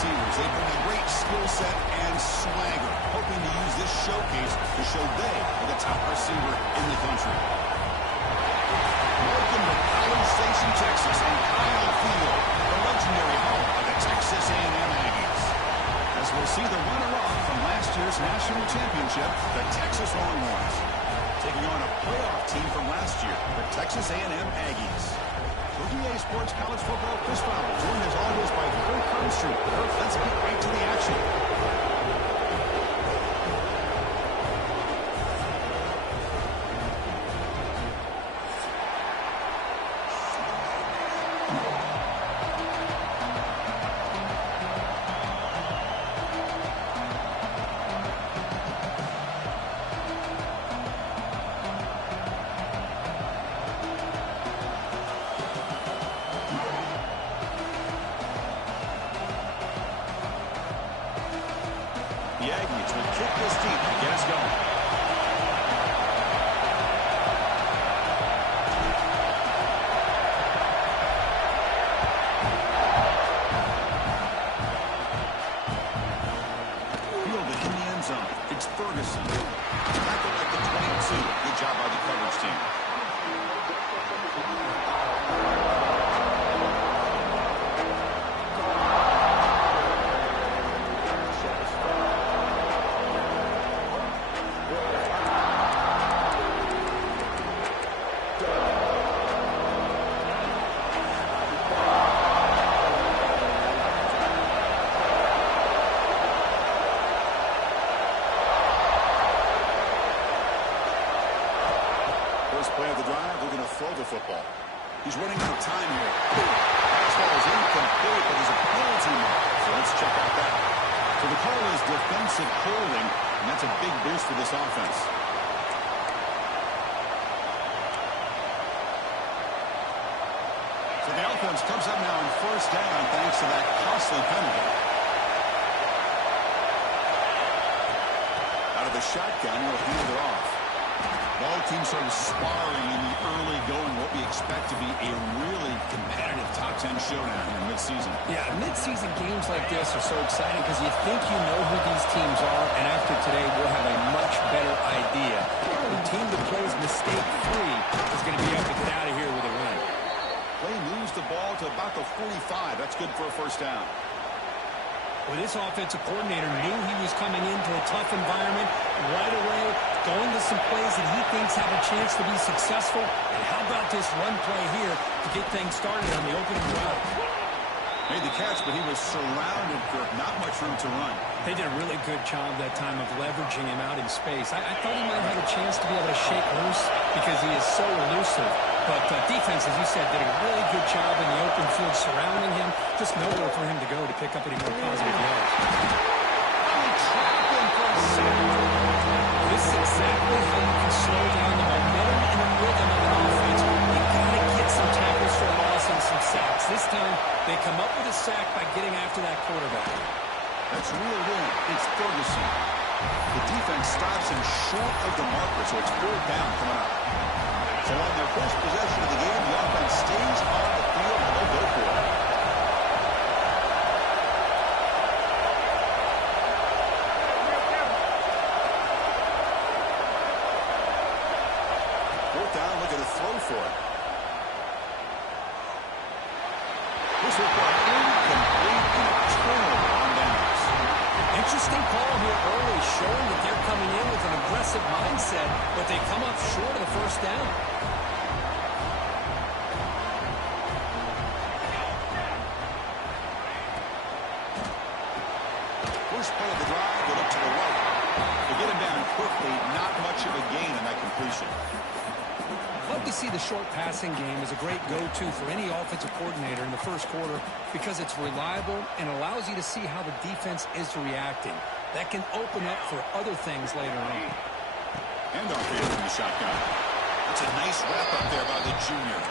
receivers. They bring a great skill set and swagger, hoping to use this showcase to show they are the top receiver in the country. Welcome to College Station, Texas, and Kyle Field, the legendary home of the Texas A&M Aggies. As we'll see the runner-up from last year's national championship, the Texas Longhorns, taking on a playoff team from last year, the Texas A&M Aggies. For EA Sports College Football, Chris Fowler, joined as always by Kirk Armstrong. Kirk, let's get right to the action. The Aggies will kick this deep and get us going. Fielded in the end zone. It's Ferguson. Tackled at the 22. Good job by the coverage team. First play of the drive, they're going to throw the football. He's running out of time here. Fastball is incomplete, but there's a penalty mark. So let's check out that. So the call is defensive holding, and that's a big boost for this offense. So the offense comes up now on first down thanks to that costly penalty. Out of the shotgun, he'll hand it off. Both teams sort of sparring in the early going, what we expect to be a really competitive top 10 showdown in mid-season. Yeah, mid-season games like this are so exciting because you think you know who these teams are, and after today we'll have a much better idea. The team that plays mistake-free is going to be able to get out of here with a win. Play moves the ball to about the 45. That's good for a first down. Well, this offensive coordinator knew he was coming into a tough environment right away, going to some plays that he thinks have a chance to be successful. And how about this run play here to get things started on the opening drive? Made the catch, but he was surrounded for not much room to run. They did a really good job that time of leveraging him out in space. I thought he might have had a chance to be able to shake loose because he is so elusive. But defense, as you said, did a really good job in the open field surrounding him. Just nowhere for him to go to pick up any more positive yards. This is exactly how you can slow down the momentum and the rhythm of an offense. You've got to get some tackles for a loss and some sacks. This time, they come up with a sack by getting after that quarterback. That's reeled in. It's Ferguson. The defense stops him short of the marker, so it's fourth down coming up. So on their first possession of the game, the offense stays on the field and they'll go for it. Fourth down, looking to throw for it. This will be incomplete and a turnover on downs. Interesting call here early, showing that they're coming in with an aggressive mindset, but they come up short of the first down. First play of the drive, they look to the right. They get him down quickly, not much of a gain in that completion. I'd love to see the short passing game as a great go-to for any offensive coordinator in the first quarter because it's reliable and allows you to see how the defense is reacting. That can open up for other things later on. Handoff here from the shotgun. That's a nice wrap up there by the junior.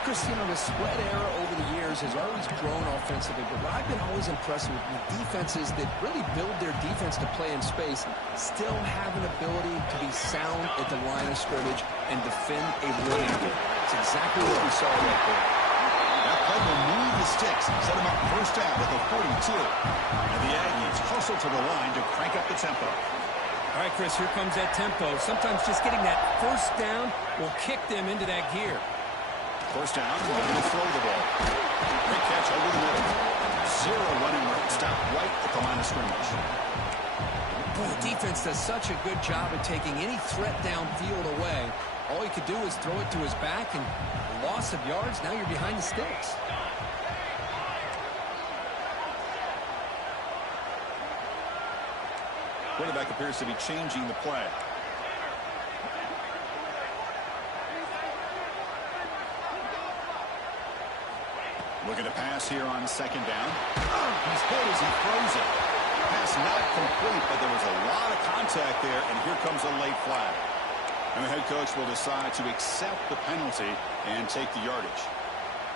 Chris, you know, the spread era over the years has always grown offensively, but what I've been always impressed with defenses that really build their defense to play in space still have an ability to be sound at the line of scrimmage and defend a running game. It's exactly what we saw right there. That play will move the sticks. Set him up first down at the 42. And the Aggies hustle to the line to crank up the tempo. All right, Chris, here comes that tempo. Sometimes just getting that first down will kick them into that gear. First down, they're going to throw the ball. Great catch over the middle. Zero running room. Stop right at the line of scrimmage. Boy, the defense does such a good job of taking any threat downfield away. All he could do is throw it to his back, and loss of yards, now you're behind the sticks. Quarterback appears to be changing the play. Looking to pass here on second down. He's hit as he throws it. Pass not complete, but there was a lot of contact there, and here comes a late flag. And the head coach will decide to accept the penalty and take the yardage.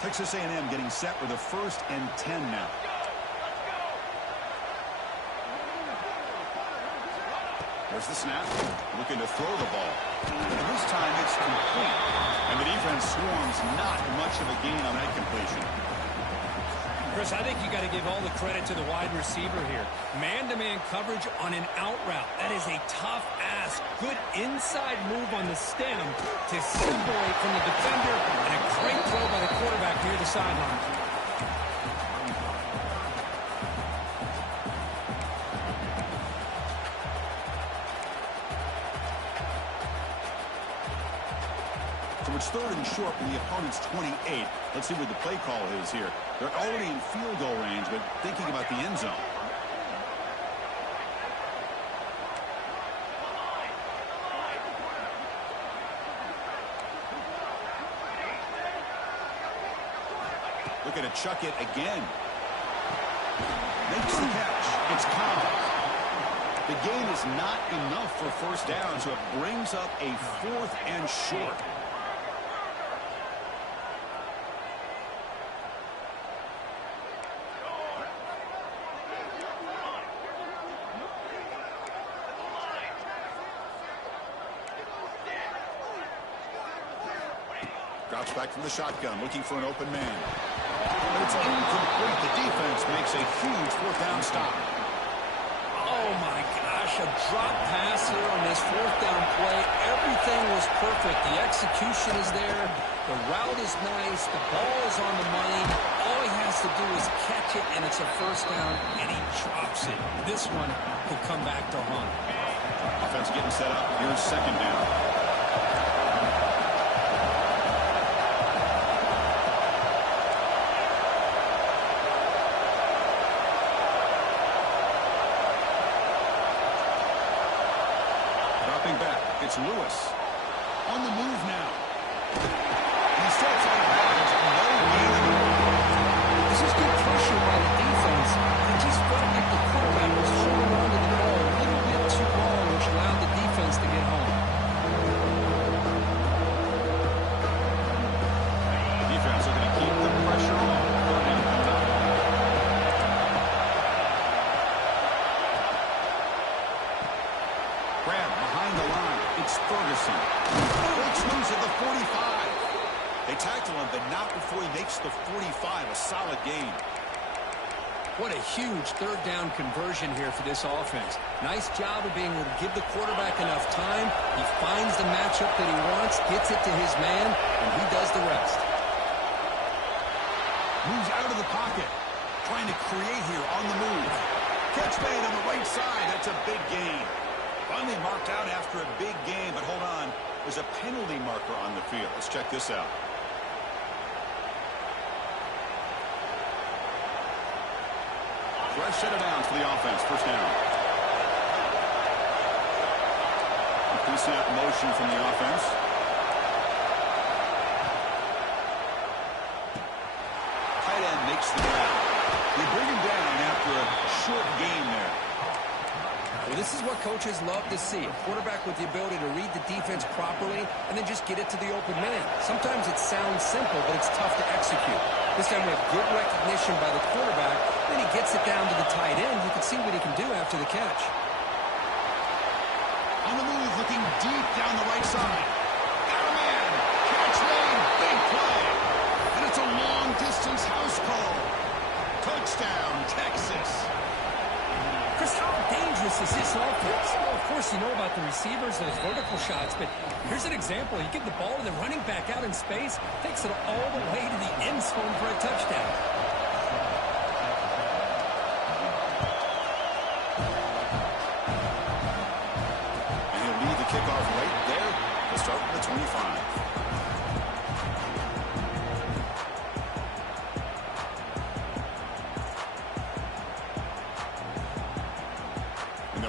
Texas A&M getting set with a 1st and 10 now. There's the snap. Looking to throw the ball. And this time it's complete. And the defense swarms not much of a gain on that completion. Chris, I think you got to give all the credit to the wide receiver here. Man-to-man coverage on an out route. That is a tough ask. Good inside move on the stem to separate from the defender, and a great throw by the quarterback near the sideline. It's 3rd and short from the opponent's 28. Let's see what the play call is here. They're already in field goal range, but thinking about the end zone. Looking to chuck it again. Makes the catch. It's Kyle. The gain is not enough for first down, so it brings up a 4th and short. Drops back from the shotgun, looking for an open man. But it's incomplete. The defense makes a huge 4th down stop. Oh, my gosh, a drop pass here on this 4th down play. Everything was perfect. The execution is there. The route is nice. The ball is on the money. All he has to do is catch it, and it's a 1st down, and he drops it. This one could come back to haunt. Offense getting set up. Here's 2nd down. Back. It's Lewis. On the move now. He steps out of bounds. No gain. This is good pressure by the defense. I just felt like the quarterback was holding on to the ball a little bit too long, which allowed the defense to get home. Defense are going to keep the pressure on. Grab behind the line. It's Ferguson. Breaks loose at the 45. They tackle him, but not before he makes the 45. A solid gain. What a huge 3rd down conversion here for this offense. Nice job of being able to give the quarterback enough time. He finds the matchup that he wants, gets it to his man, and he does the rest. Moves out of the pocket. Trying to create here on the move. Catch made on the right side. That's a big gain. Finally marked out after a big game, but hold on. There's a penalty marker on the field. Let's check this out. Fresh set of downs for the offense. 1st down. Pre-snap motion from the offense. Tight end makes the grab. They bring him down after a short gain there. Well, this is what coaches love to see. A quarterback with the ability to read the defense properly and then just get it to the open man. Sometimes it sounds simple, but it's tough to execute. This time we have good recognition by the quarterback. Then he gets it down to the tight end. You can see what he can do after the catch. On the move, looking deep down the right side. Got a man. Catch made. Big play. And it's a long-distance house call. this is his offense. Well, of course, you know about the receivers, those vertical shots, but here's an example. You give the ball to the running back out in space, takes it all the way to the end zone for a touchdown. And he'll lead the kickoff right there to start from the 25.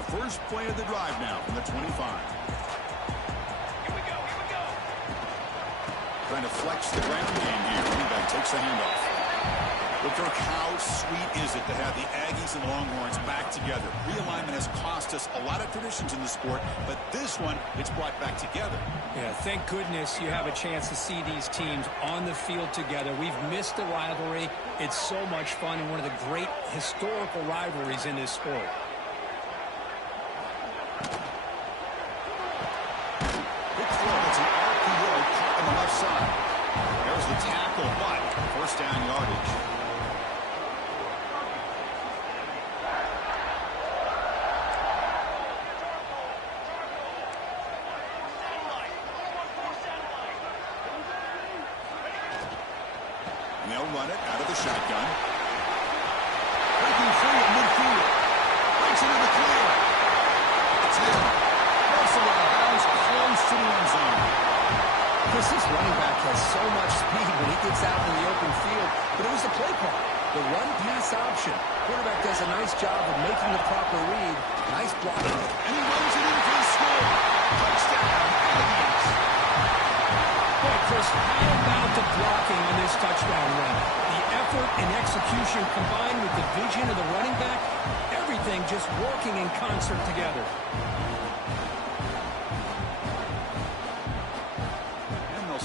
First play of the drive now from the 25. Here we go. Trying to flex the ground game here. Running back takes the handoff. But Kirk, how sweet is it to have the Aggies and Longhorns back together? Realignment has cost us a lot of traditions in the sport, but this one, it's brought back together. Yeah, thank goodness you have a chance to see these teams on the field together. We've missed the rivalry. It's so much fun and one of the great historical rivalries in this sport. Side. There's the tackle, but first down yardage. And they'll run it out of the shotgun. Breaking free at midfield. Breaks into the clear. It's him. Russell out of bounds close to the end zone. This running back has so much speed when he gets out in the open field, but it was the play call, the run-pass option. Quarterback does a nice job of making the proper read. Nice blocking. And he runs it in for the score. Touchdown, Aggies. Boy, Chris, how about the blocking on this touchdown run? The effort and execution combined with the vision of the running back, everything just working in concert together.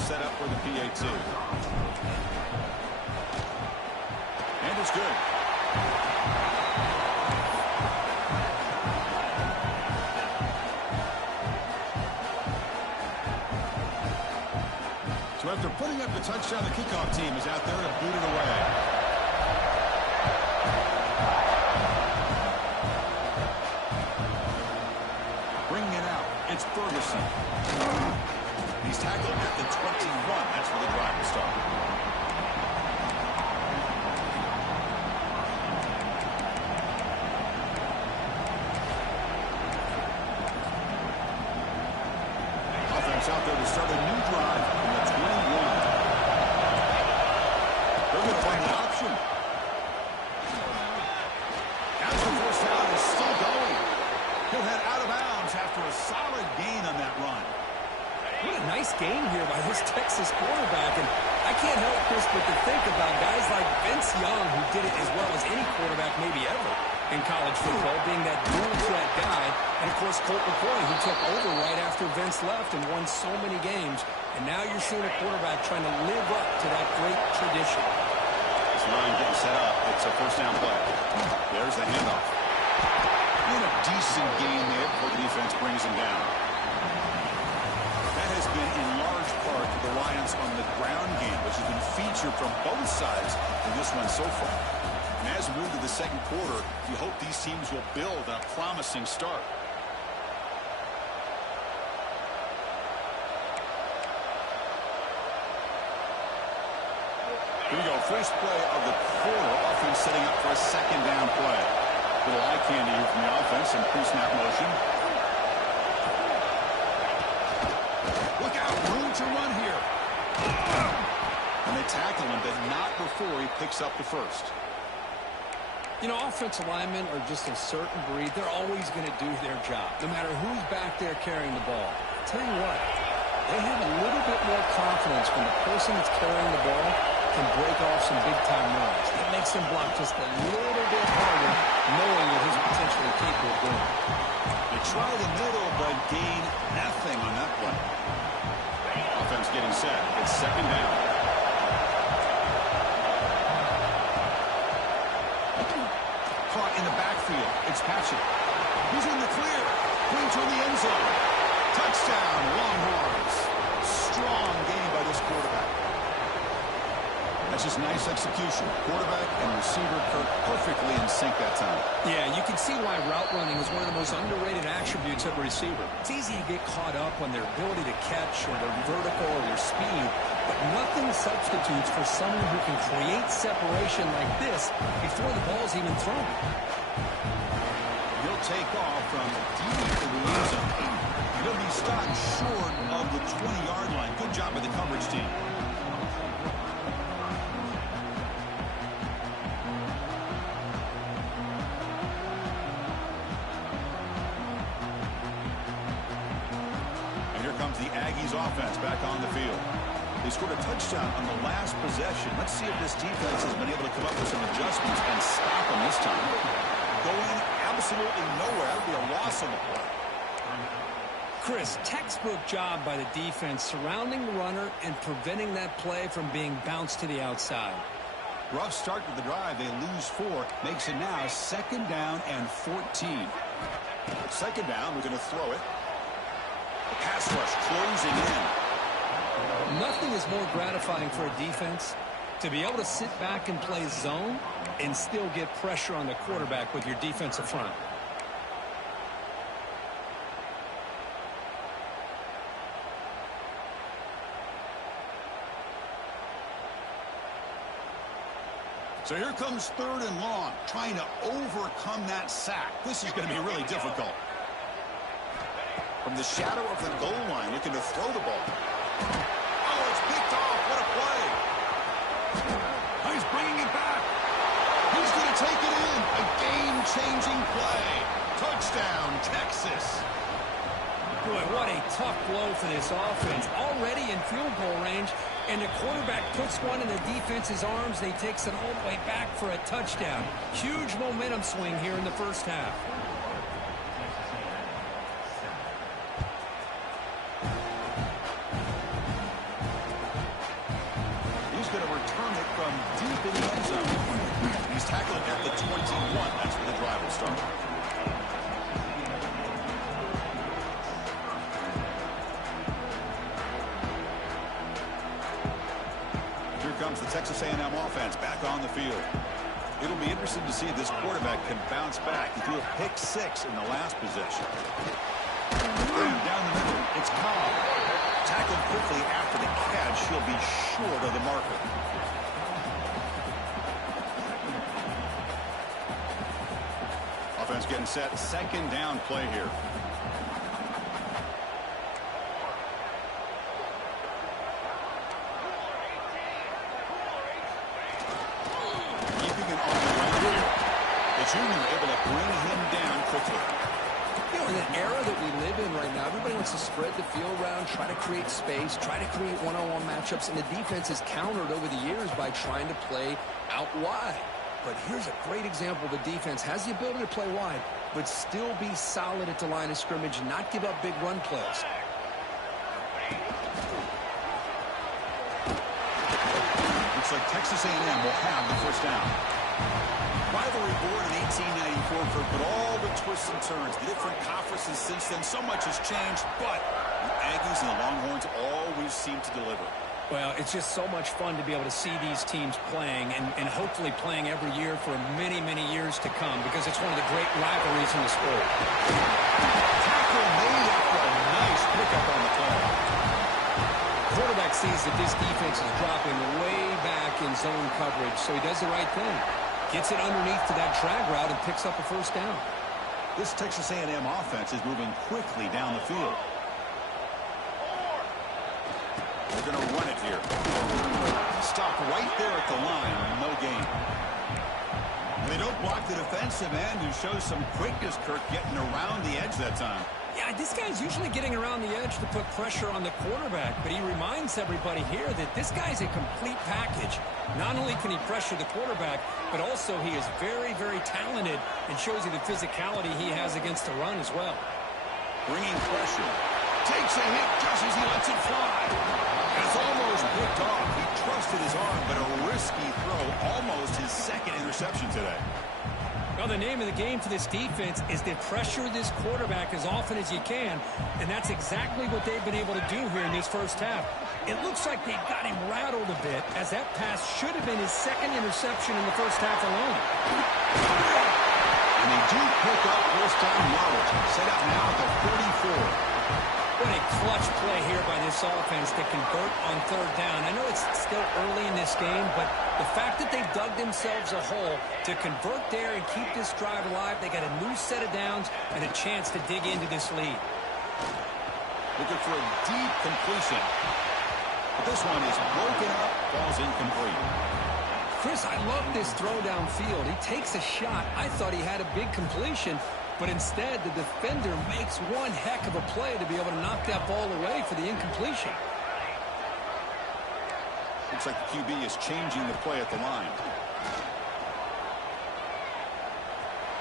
Set up for the PAT. And it's good. So after putting up the touchdown, the kickoff team is out there to boot it away. Bringing it out. It's Ferguson. He's tackled at the 21. That's where the drive will start. Offense out there to start a new drive from the 21. They're going to find an option. As the first down is still going. He'll head out of bounds after a solid gain on that run. What a nice game here by this Texas quarterback. And I can't help, Chris, but to think about guys like Vince Young, who did it as well as any quarterback maybe ever in college football, being that dual-threat guy. And, of course, Colt McCoy, who took over right after Vince left and won so many games. And now you're seeing a quarterback trying to live up to that great tradition. This line getting set up. It's a first down play. There's the handoff. And a decent game there before the defense brings him down. Has been in large part the reliance on the ground game, which has been featured from both sides in this one so far. And as we move to the second quarter, we hope these teams will build on a promising start. Here we go. First play of the quarter. Offense setting up for a second down play. Little eye candy here from the offense and pre-snap motion. To run here. And they tackle him, but not before he picks up the first. You know, offensive linemen are just a certain breed. They're always going to do their job, no matter who's back there carrying the ball. I'll tell you what, they have a little bit more confidence when the person that's carrying the ball can break off some big-time runs. It makes them block just a little bit harder, knowing what he's potentially capable of doing. They try the middle, but gain nothing on that play. Offense getting set. It's second down. Caught in the backfield. It's Patchett. He's in the clear. Going toward the end zone. Touchdown, Longhorns. Strong game by this quarterback. A This is nice execution. Quarterback and receiver Kirk perfectly in sync that time. Yeah, you can see why route running is one of the most underrated attributes of a receiver. It's easy to get caught up on their ability to catch or their vertical or their speed, but nothing substitutes for someone who can create separation like this before the ball's even thrown. He'll take off from deep in the end zone. He'll be stopped short of the 20-yard line. Good job by the coverage team. And here comes the Aggies offense back on the field. They scored a touchdown on the last possession. Let's see if this defense has been able to come up with some adjustments and stop them this time. Going absolutely nowhere. That would be a loss on the play. Chris, textbook job by the defense surrounding the runner and preventing that play from being bounced to the outside. Rough start to the drive. They lose 4. Makes it now 2nd down and 14. 2nd down. We're going to throw it. The pass rush closing in. Nothing is more gratifying for a defense to be able to sit back and play zone and still get pressure on the quarterback with your defensive front. So here comes 3rd and long, trying to overcome that sack. This is going to be really difficult. From the shadow of the goal line, looking to throw the ball. Oh, it's picked off. What a play. He's bringing it back. He's going to take it in. A game-changing play. Touchdown, Texas. Boy, what a tough blow for this offense. Already in field goal range, and the quarterback puts one in the defense's arms. They takes it all the way back for a touchdown. Huge momentum swing here in the first half. He's going to return it from deep in the end zone. He's tackled at the 21. That's where the drive will start. Comes the Texas A&M offense back on the field. It'll be interesting to see if this quarterback can bounce back. He threw a pick 6 in the last possession. Down the middle, it's Cobb. Tackled quickly after the catch. He'll be short of the marker. Offense getting set. 2nd down play here. Junior able to bring him down quickly. You know, in the era that we live in right now, everybody wants to spread the field around, try to create space, try to create one-on-one matchups, and the defense has countered over the years by trying to play out wide. But here's a great example. The defense has the ability to play wide, but still be solid at the line of scrimmage and not give up big run plays. Looks like Texas A&M will have the first down. Rivalry born in 1894, but all the twists and turns, the different conferences since then, so much has changed, but the Aggies and the Longhorns always seem to deliver. Well, it's just so much fun to be able to see these teams playing and hopefully playing every year for many, many years to come because it's one of the great rivalries in the sport. Tackle made after a nice pickup on the play. Quarterback sees that this defense is dropping way back in zone coverage, so he does the right thing. Gets it underneath to that drag route and picks up a first down. This Texas A&M offense is moving quickly down the field. They're going to run it here. Stop right there at the line. No gain. They don't block the defensive end, who shows some quickness, Kirk, getting around the edge that time. Yeah, this guy's usually getting around the edge to put pressure on the quarterback, but he reminds everybody here that this guy's a complete package. Not only can he pressure the quarterback, but also he is very, very talented and shows you the physicality he has against the run as well. Bringing pressure. Takes a hit just as he lets it fly. And it's almost picked off. He trusted his arm, but a risky throw. Almost his 2nd interception today. Well, the name of the game for this defense is to pressure this quarterback as often as you can, and that's exactly what they've been able to do here in this first half. It looks like they've got him rattled a bit, as that pass should have been his second interception in the first half alone. And they do pick up first down yardage. Set up now at the 34. What a clutch play here by this offense to convert on third down. I know it's still early in this game, but the fact that they've dug themselves a hole to convert there and keep this drive alive, they got a new set of downs and a chance to dig into this lead. Looking for a deep completion. But this one is broken up, falls incomplete. Chris, I love this throw downfield. He takes a shot. I thought he had a big completion, but instead the defender makes one heck of a play to be able to knock that ball away for the incompletion. Looks like the QB is changing the play at the line.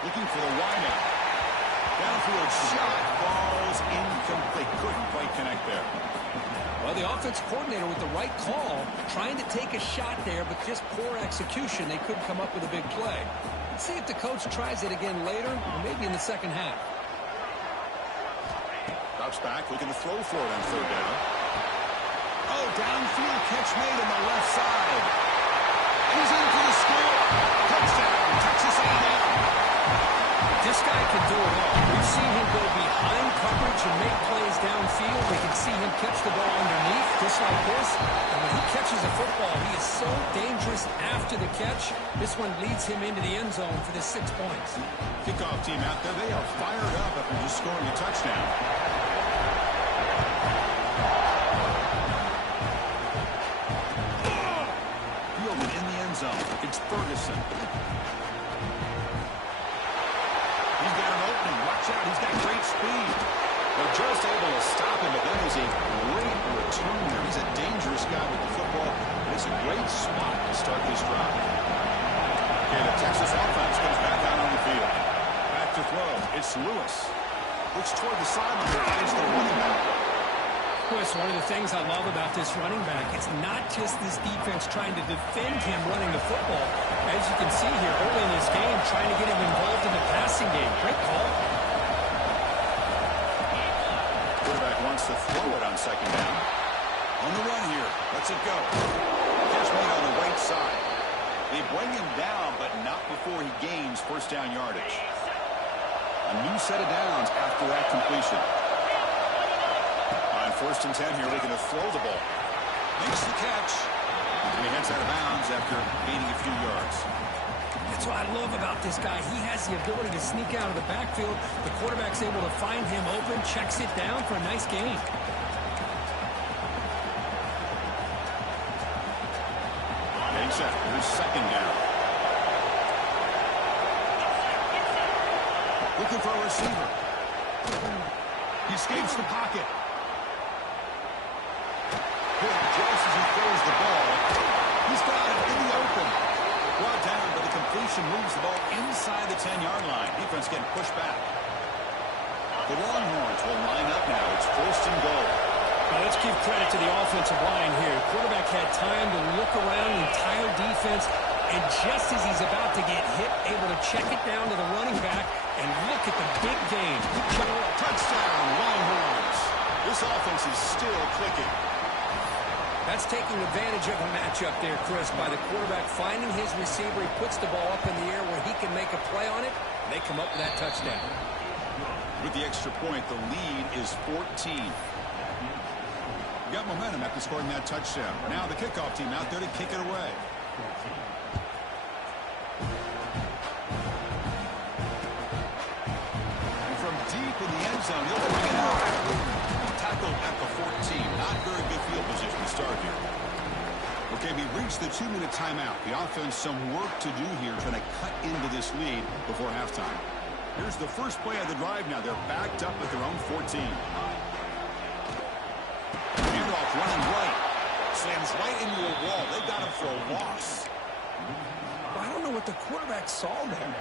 Looking for the wideout. Downfield shot falls incomplete. Couldn't quite connect there. Well, the offense coordinator with the right call, trying to take a shot there, but just poor execution. They couldn't come up with a big play. Let's see if the coach tries it again later, or maybe in the second half. Drops back, looking to throw for it on third down. Oh, downfield catch made on the left side. He's in for the score. Touchdown, Texas A&M. This guy can do it all. We've seen him go behind coverage and make plays downfield. We can see him catch the ball underneath, just like this. And when he catches a football, he is so dangerous after the catch. This one leads him into the end zone for the 6 points. Kickoff team out there, they are fired up after just scoring a touchdown. Fielded in the end zone. It's Ferguson. He's got an opening. Watch out. He's got great speed. They're just able to stop him, but that is a great return there. He's a dangerous guy with the football, and it's a great spot to start this drive. Okay, the Texas offense comes back out on the field. Back to throw. It's Lewis. Looks toward the sideline. Finds the running back. Chris, one of the things I love about this running back, it's not just this defense trying to defend him running the football. As you can see here early in this game, trying to get him involved in the passing game. Great call. Quarterback wants to throw it on second down. On the run here. Lets it go. Catch made on the right side. They bring him down, but not before he gains first down yardage. A new set of downs after that completion. On 1st and 10 here, looking to throw the ball. Makes the catch. And he heads out of bounds after gaining a few yards. That's what I love about this guy. He has the ability to sneak out of the backfield. The quarterback's able to find him open, checks it down for a nice gain. Getting set. Here's second down. Looking for a receiver. He escapes the pocket. Just as he throws the ball, he's got it in the open. Brought down, but the completion moves the ball inside the 10-yard line. Defense getting pushed back. The Longhorns will line up now. It's 1st and goal. Now let's give credit to the offensive line here. Quarterback had time to look around the entire defense, and just as he's about to get hit, able to check it down to the running back, and look at the big gain. Touchdown, Longhorns. This offense is still clicking. That's taking advantage of a matchup there, Chris, by the quarterback finding his receiver. He puts the ball up in the air where he can make a play on it, and they come up with that touchdown. With the extra point, the lead is 14. Got momentum after scoring that touchdown. Now the kickoff team out there to kick it away. And from deep in the end zone, he'll bring it out. Tackled at the 14. Not very good field position to start here. Okay, we reached the 2-minute timeout. The offense some work to do here, trying to cut into this lead before halftime. Here's the first play of the drive now. They're backed up at their own 14. Handoff running right. Slams right into a wall. They got him for a loss. I don't know what the quarterback saw there.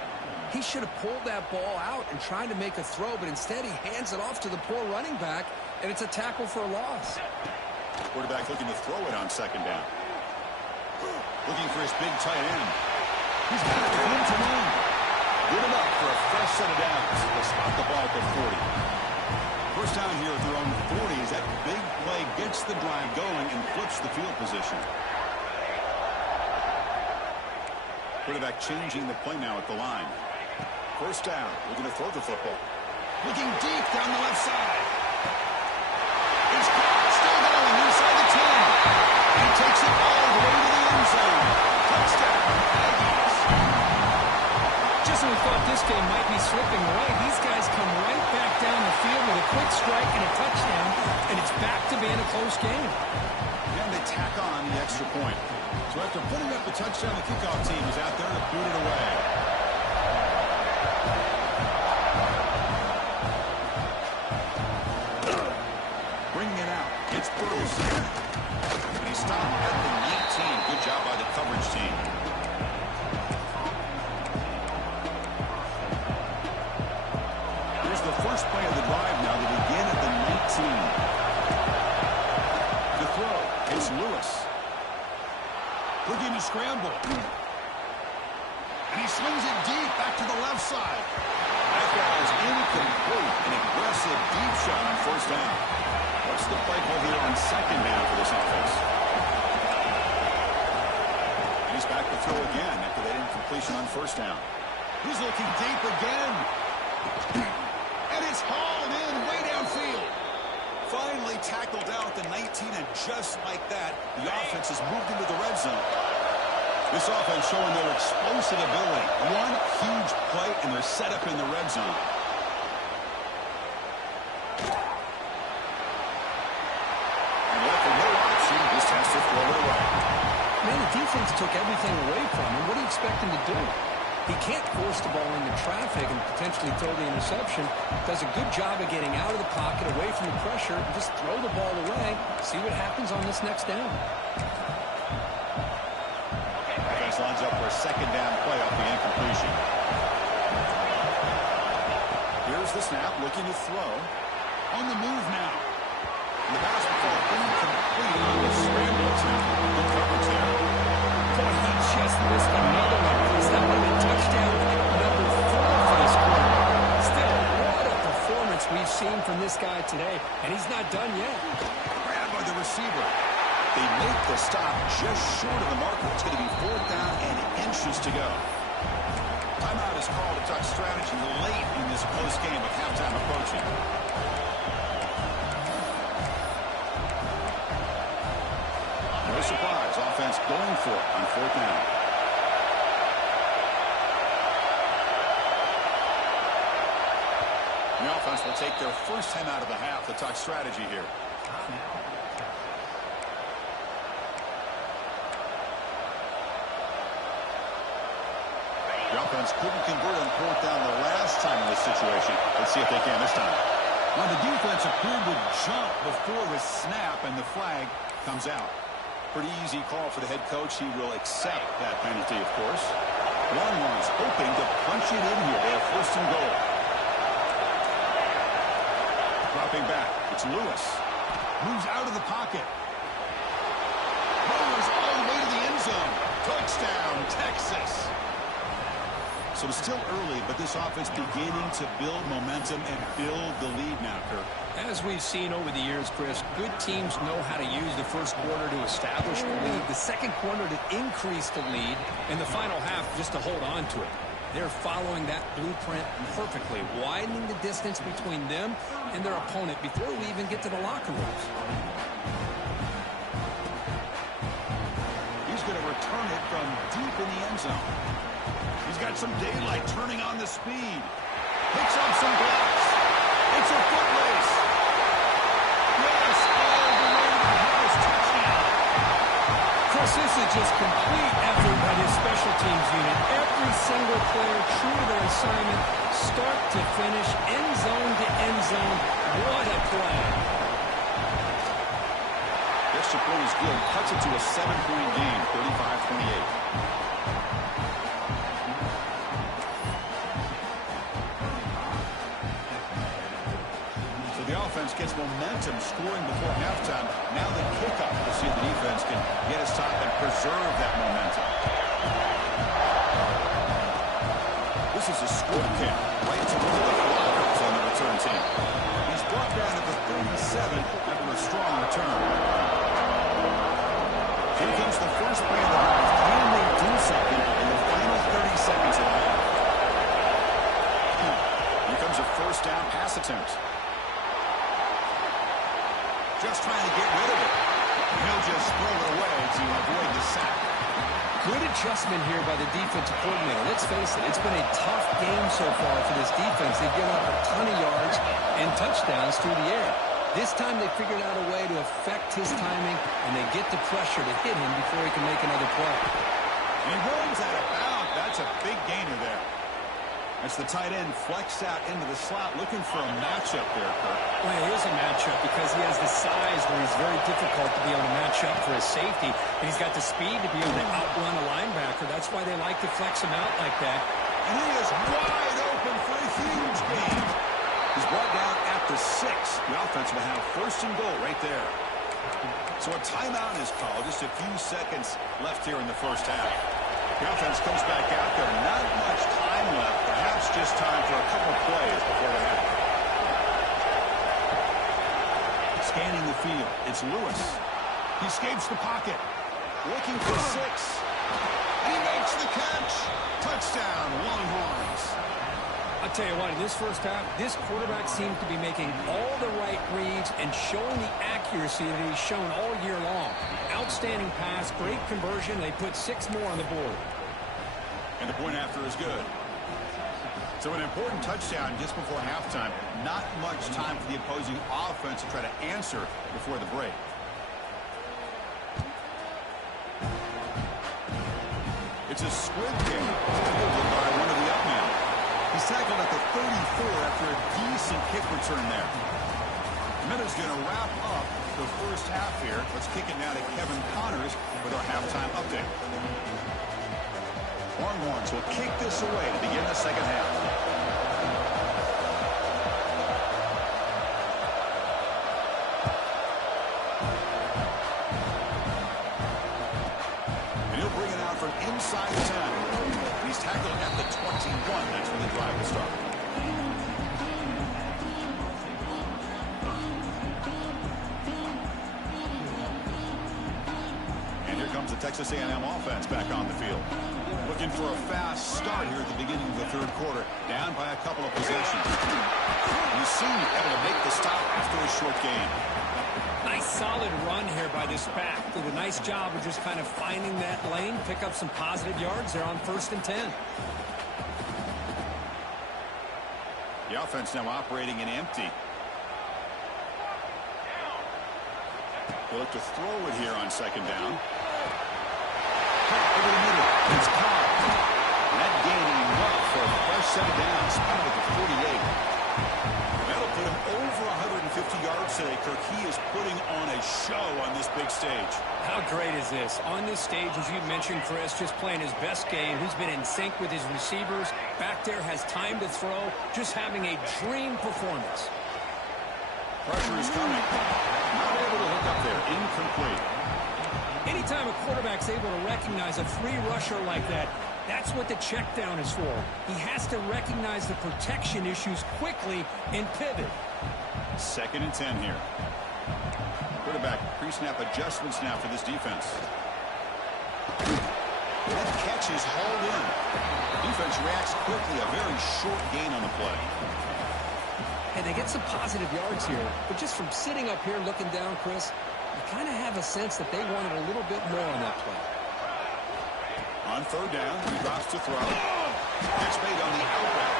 He should have pulled that ball out and tried to make a throw, but instead he hands it off to the poor running back, and it's a tackle for a loss. Quarterback looking to throw it on second down. Looking for his big tight end. He's got it with him to win. Good enough for a fresh set of downs. They spot the ball at the 40. First down here at their own 40 as that big play gets the drive going and flips the field position. Quarterback changing the play now at the line. First down. Looking to throw the football. Looking deep down the left side. It's caught. Still going inside the 10. He takes it all the way to the end zone. Touchdown, Aggies. Just when we thought this game might be slipping away, these guys come right back down the field with a quick strike and a touchdown, and it's back to being a close game. And they tack on the extra point. So after putting up the touchdown, the kickoff team is out there to boot it away. Bringing it out. It's Bruce. And he stopped at the 19. Good job by the coverage team. Here's the first play of the drive now to begin at the 19. To throw, it's Lewis. Looking to scramble. And he slings it deep back to the left side. That ball is incomplete. An aggressive deep shot on first down. What's the play call here on second down for this offense? And he's back to throw again after that incompletion on first down. He's looking deep again. And it's hauled in way downfield. Finally tackled down at the 19, and just like that, the offense has moved into the red zone. This offense showing their explosive ability. One huge play, and they're set up in the red zone. And left with no option, just has to throw it away. Man, the defense took everything away from him. What do you expect him to do? He can't force the ball into traffic and potentially throw the interception. Does a good job of getting out of the pocket, away from the pressure, and just throw the ball away. See what happens on this next down. Offense lines up for a second down play off the incompletion. Here's the snap, looking to throw. On the move now. And the basketball incomplete on the scramble attempt. Good coverage there. Boy, he just missed another one. That would have been touchdown number 4 for this quarterback. Still, what a performance we've seen from this guy today, and he's not done yet. Grabbed by the receiver. They make the stop just short of the marker. It's going to be 4th down and inches to go. Timeout is called to talk strategy late in this close game with halftime approaching. No surprise. Offense going for it on 4th down. The offense will take their first time out of the half to talk strategy here. The offense couldn't convert on 4th down the last time in this situation. Let's see if they can this time. Now the defense appeared to jump before the snap, and the flag comes out. Pretty easy call for the head coach. He will accept that penalty, of course. Longhorns hoping to punch it in here. They have 1st and goal. Dropping back. It's Lewis. Moves out of the pocket. Rolls all the way to the end zone. Touchdown, Texas. So it's still early, but this offense beginning to build momentum and build the lead now, Kirk. As we've seen over the years, Chris, good teams know how to use the first quarter to establish the lead, the second quarter to increase the lead, and the final half just to hold on to it. They're following that blueprint perfectly, widening the distance between them and their opponent before we even get to the locker rooms. He's going to return it from deep in the end zone. He's got some daylight, turning on the speed. Picks up some blocks. It's a foot race. Yes, all the way to the house. Touchdown. Chris, this is just complete effort by his special teams unit. Every single player true to their assignment, start to finish, end zone to end zone. What a play. The extra point is good. Cuts it to a 7-point game, 35-28. Offense gets momentum scoring before halftime. Now the kickoff. We'll see if the defense can get his top and preserve that momentum. This is a squib kick right to one of the blockers on the return team. He's brought down at the 37 after a strong return. Here comes the first play of the half. Can they do something in the final 30 seconds of the half? Here comes a first down pass attempt. Just trying to get rid of it. He'll just throw it away to avoid the sack. Good adjustment here by the defensive coordinator. Let's face it, it's been a tough game so far for this defense. They've given up a ton of yards and touchdowns through the air. This time they figured out a way to affect his timing, and they get the pressure to hit him before he can make another play. And he runs out of bounds. That's a big gainer there. As the tight end flexed out into the slot, looking for a matchup there, Kirk. Well, it is a matchup because he has the size where he's very difficult to be able to match up for his safety. And he's got the speed to be able to outrun a linebacker. That's why they like to flex him out like that. And he is wide open for a huge gain. He's brought down at the 6. The offense will have first and goal right there. So a timeout is called. Just a few seconds left here in the first half. The offense comes back out there. Not much time left. Perhaps just time for a couple plays before the half. Scanning the field. It's Lewis. He escapes the pocket. Looking for 6. And he makes the catch. Touchdown, Longhorns. I'll tell you what, in this first half, this quarterback seems to be making all the right reads and showing the accuracy that he's shown all year long. Outstanding pass, great conversion. They put 6 more on the board. And the point after is good. So an important touchdown just before halftime. Not much time for the opposing offense to try to answer before the break. It's a squib kick fielded by one of the up men. He's tackled at the 34 after a decent kick return there. Minuta's going to wrap up the first half here. Let's kick it now to Kevin Connors with our halftime update. Longhorns will kick this away to begin the second half. And he'll bring it out from inside the 10. He's tackled at the 21. That's when the drive will start. And here comes the Texas A&M offense back on the field. Looking for a fast start here at the beginning of the third quarter. Down by a couple of possessions. You see able to make the stop after a short gain. Nice solid run here by this back. Did a nice job of just kind of finding that lane, pick up some positive yards there on 1st and 10. The offense now operating in empty. They'll look to throw it here on 2nd down. Over the middle. It's caught. That gaining enough for a fresh set of downs. Spotted at the 48. That'll put him over 150 yards today, Kirk. He is putting on a show on this big stage. How great is this? On this stage, as you mentioned, Chris, just playing his best game. He's been in sync with his receivers. Back there, has time to throw. Just having a dream performance. Pressure is coming. Not able to hook up there. Incomplete. Anytime a quarterback's able to recognize a free rusher like that, that's what the check down is for. He has to recognize the protection issues quickly and pivot. 2nd and 10 here. Quarterback pre-snap adjustments now for this defense. That catch is hauled in. Defense reacts quickly. A very short gain on the play. And they get some positive yards here. But just from sitting up here looking down, Chris, you kind of have a sense that they wanted a little bit more on that play. On 3rd down, he drops to throw. Catch made on the out route.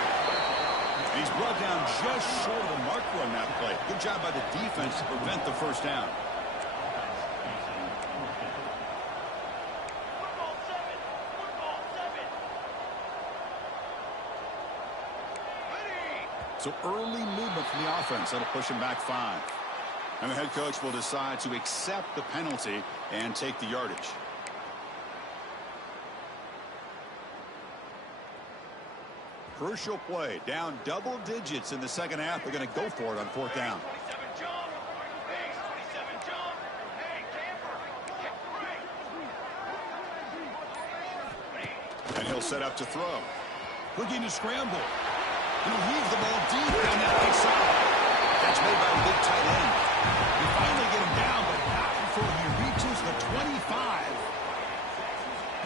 He's brought down just short of the marker on that play. Good job by the defense to prevent the first down. So early movement from the offense. That'll push him back 5. And the head coach will decide to accept the penalty and take the yardage. Crucial play. Down double digits in the second half. They're going to go for it on 4th down. And he'll set up to throw. Looking to scramble. He'll heave the ball deep down that right side. That's made by the big tight end. They finally get him down, but not before he reaches the 25.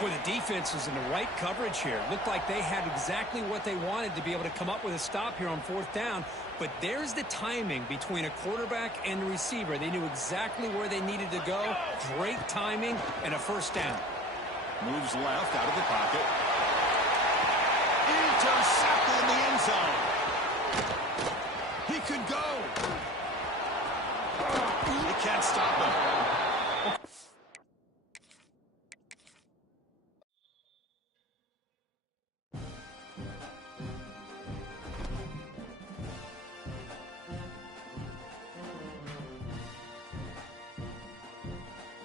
Boy, the defense is in the right coverage here. Looked like they had exactly what they wanted to be able to come up with a stop here on 4th down. But there's the timing between a quarterback and the receiver. They knew exactly where they needed to go. Great timing and a 1st down. Moves left out of the pocket. Intercepted in the end zone. He could go. They can't stop him.